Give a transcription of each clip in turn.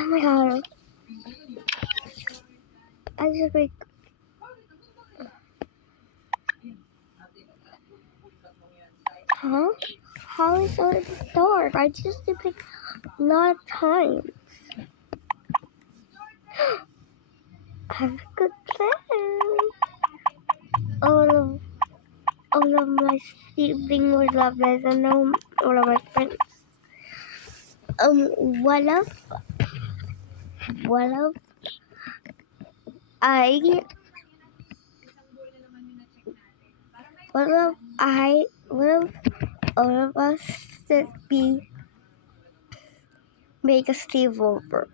Oh my god. I just like, huh? How is it dark? I just did like a lot of time. Have a good plan. All of my siblings were lovely, and all of my friends. What if I, what if all of us should be make a sleepover?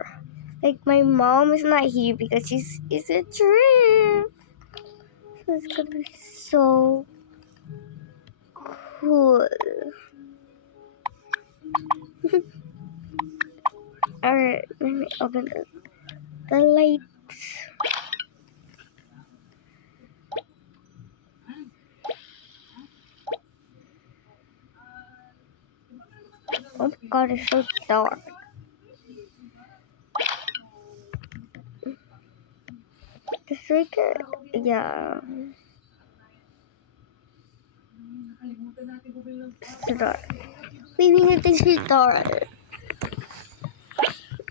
Like my mom is not here because she's a trip. So it's gonna be so cool. Alright, let me open the lights. Oh my god, it's so dark. It's like yeah. It's dark. We need to see dark.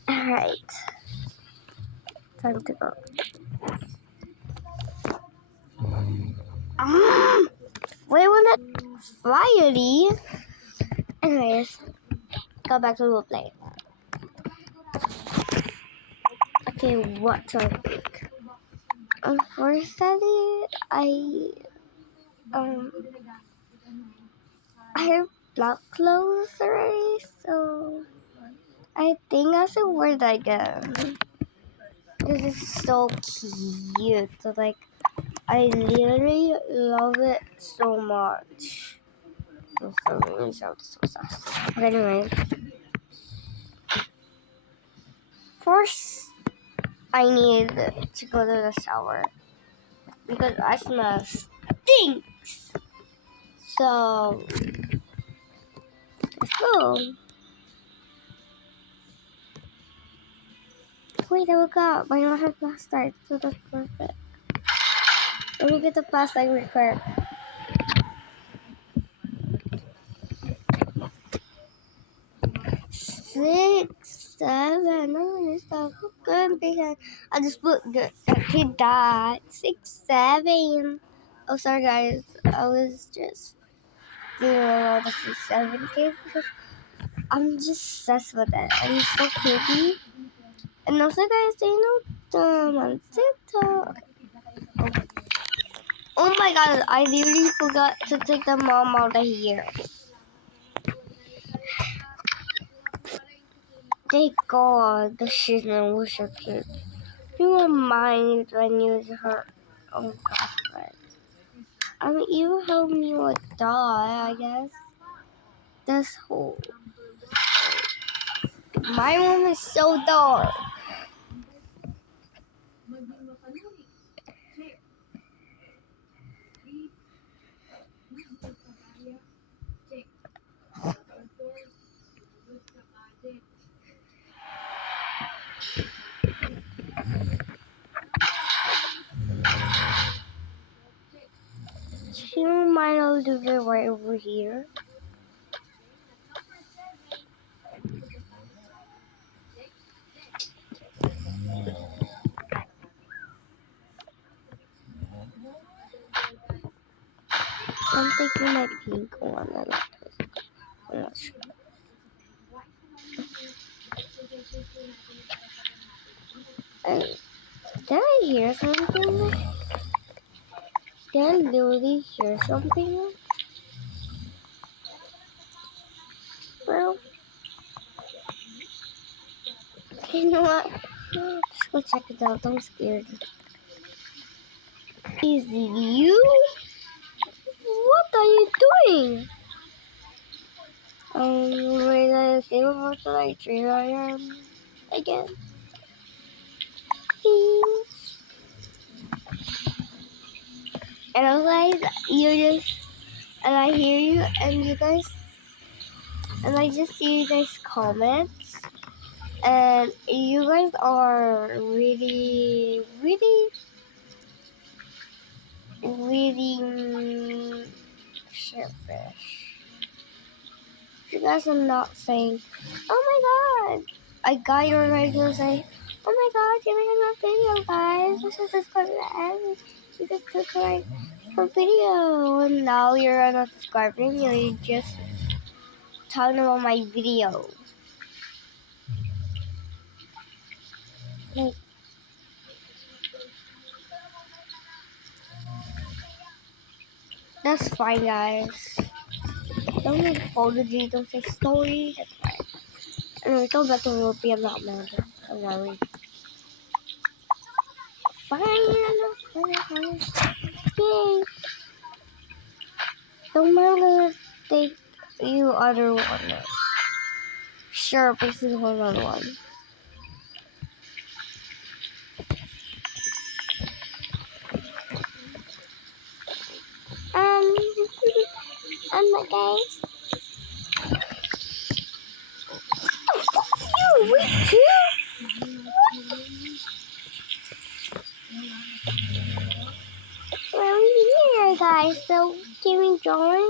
Alright. Time to go. Wait, we're not fiery. Anyways, go back to the play. Okay, what topic? Unfortunately, um I have black clothes already, so I think I should wear that again. This is so cute. So, like, I literally love it so much. I'm sorry, so fast. But anyway, first I need to go to the shower because I smell stinks. So let's go. Wait, I woke up. I don't have flashlight, so that's perfect. Let me get the flashlight real quick. 6, 7. No, it's not good because I just put the kid died. 6, 7. Oh, sorry guys. I was just doing all the 6, 7 kids because I'm just obsessed with it. And it's so creepy. And also, guys, do you know the on TikTok? Oh my god, I literally forgot to take the mom out of here. Thank God the season was so cute. You remind when you use her own girlfriend. I mean, even help me would die, I guess. This whole. My room is so dark. You remind I'll do it right over here. I'm taking my pink one. I'm not sure. And did I hear something? Did I literally hear something? Well, you know what? Let's go check it out. I'm scared. Is it you? What are you doing? Wait, I see what should I treat I am again? Please. And I was like, you just, and I hear you, and you guys, and I just see you guys comments. And you guys are really, really, really selfish. You guys are not saying, "Oh my god, I got your right to say, oh my god, you made my video, guys. You should subscribe to the end. You can subscribe for video." And now you're not subscribing, you're just talking about my video. Like, that's fine, guys. Don't need apology, don't say sorry, that's fine. Anyway, go back to European not mountain. Don't worry. Fine. Yay. Don't mind take you other one. Sure, this is another one. Um, guys. You, we too? We're here, guys, so can we join?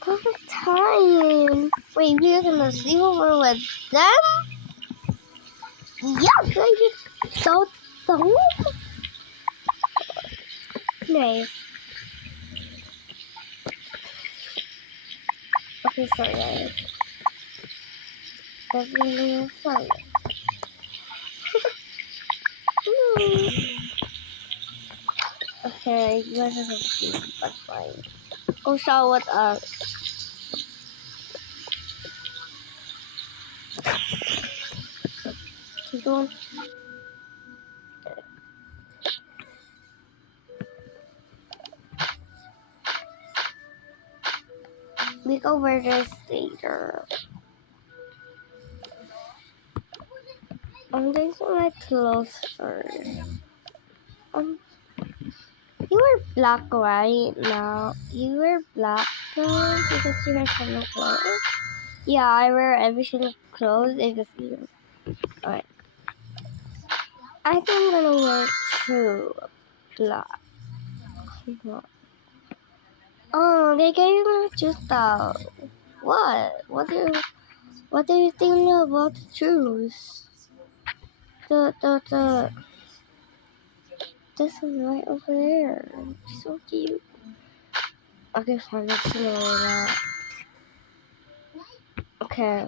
Perfect time. Wait, we're gonna sleep over with them? Yeah, I just thought so. Nice. Okay, sorry, guys. Definitely sorry. Okay, you guys have to sleep. That's fine. Go shower with us. Keep going. We go over this later. I'm doing some my clothes first. Um, you wear black right now. You wear black though because you wear single clothes. Yeah, I wear every single clothes except you. Alright. I think I'm gonna wear two black. Oh, they gave me just what? What do you think about the shoes? The this one right over there. It's so cute. Okay, fine, let's ignore that. Okay.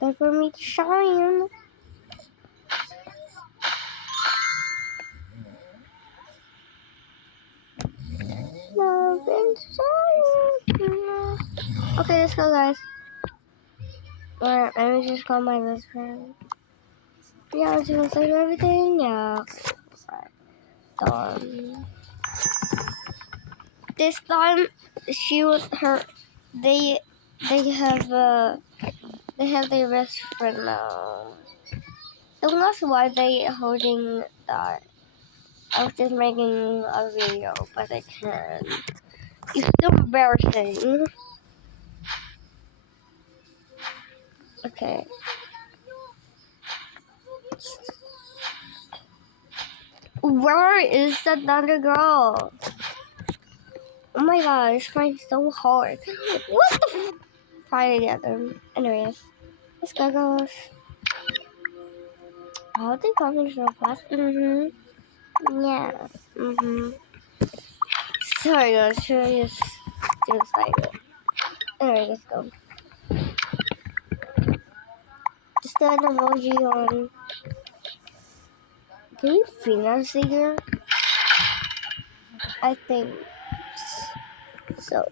Time for me to shine. Love and shine. Okay, let's go, guys. Alright, let me just call my best friend. Yeah, I'm just gonna save everything. Yeah. Right. Done. This time, she was her. They they have they have their best friend now. Don't ask why they holding that. I was just making a video, but I can't. It's so embarrassing. Okay. Where is that other girl? Oh my god, it's trying so hard. What the f- Try together. Anyways, let's go, guys. How are they coming so fast? Yeah. Sorry, guys. Should I just too excited? Anyway, let's go. Just an emoji on. Can you finance figure? I think so.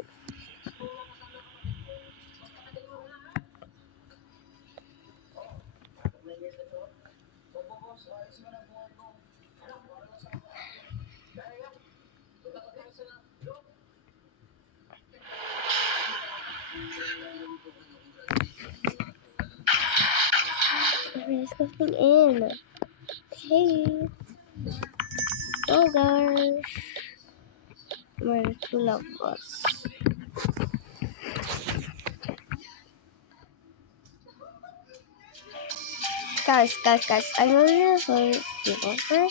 Everybody's going in. Hey. Oh gosh. Where the two love us. guys, I know you're going to sleepover,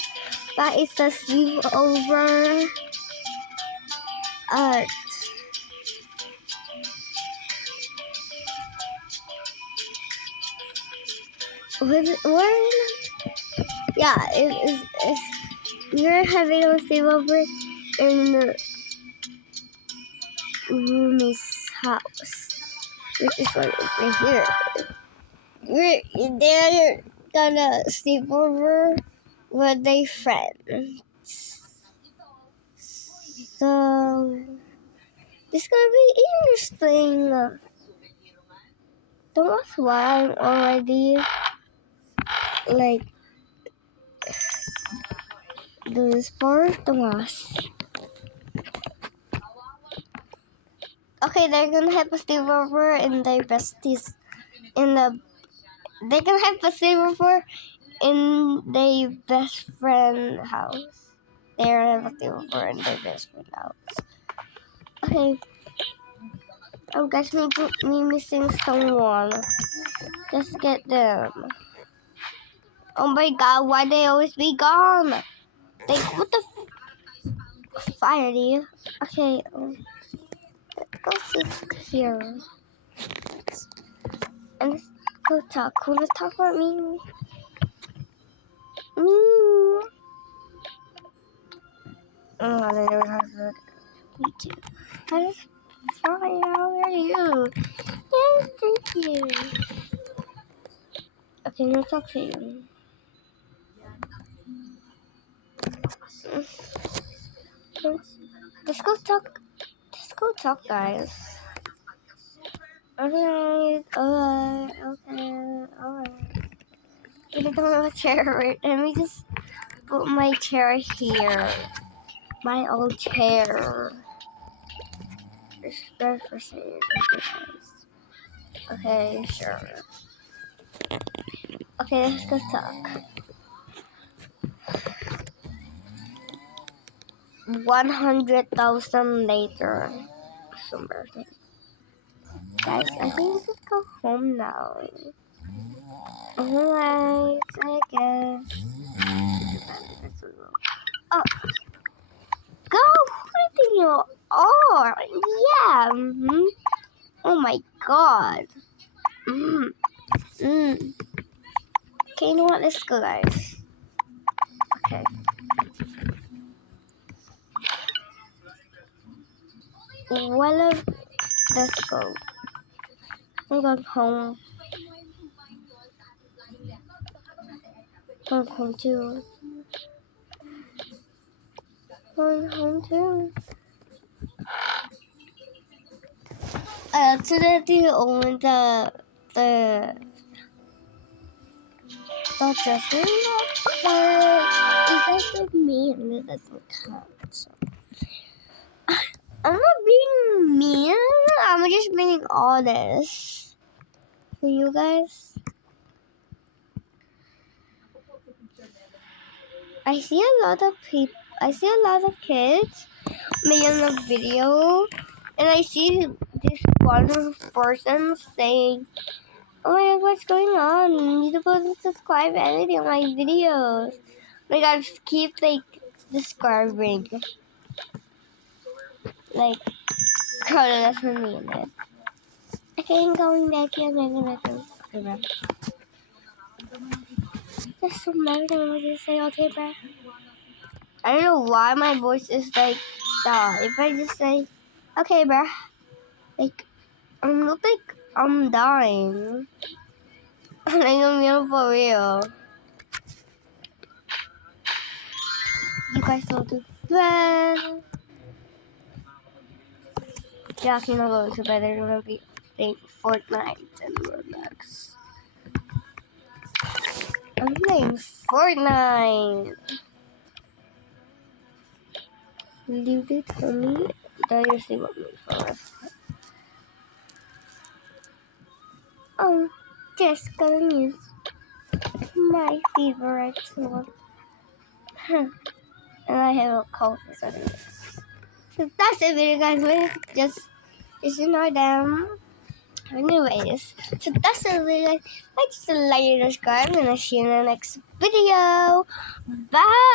but it's a sleepover at where? Yeah, it's you're having a sleepover in Rumi's house, which is right over here. They're gonna sleep over with their friends. So this gonna be interesting. Don't ask why I'm already like doing this part. Don't ask. Okay, they're gonna have a sleepover in their besties in the. They're gonna have a sleepover in their best friend house. They're gonna have a sleepover in their best friend house. Okay. Oh gosh, me missing someone. Just get them. Oh my god, why they always be gone? Like, what the fire, dude? Okay, let's go sit here. And let's go talk. Let's talk about me. Me. Oh, I never have that. Me too. I just fine. How are you? Yes, thank you. Okay, let's talk to you. Let's go talk. Let's go talk, guys. Alright, alright. I don't have a chair. Right? Let me just put my chair here. My old chair. It's bad for saying. Okay, sure. Okay, let's go talk. 100,000 later. Somewhere. Guys, I think we should go home now. Alright, I guess. Oh, go! Where you are? Yeah. Oh my god. Okay, you know what? Let's go, guys. Okay. Well, let's go. I'm going home. Going home too. Going home too. Today the only the dressing, but it doesn't mean it doesn't count. So. I'm not being mean. I'm just being honest. For you guys. I see a lot of people. I see a lot of kids making a video, and I see this one person saying, "Oh my god, what's going on? You're supposed to subscribe to anything on my videos." Like I just keep like describing, like, God, that's what I mean. Okay, I'm going back here. Okay, just remember what you say, okay, bro? I don't know why my voice is like that. If I just say, okay, bro, like, I'm not like I'm dying. Like, I'm real for real. You guys go to bed. Jack, you're not going to bed. They're gonna be playing Fortnite and Roblox. I'm playing Fortnite. You did tell me that you see what me first. Just gonna use my favorite one. And I have a cold for 7 minutes. So that's it, video guys. Just ignore them. Anyways, so that's a video. I just like to subscribe, and I'll see you in the next video. Bye.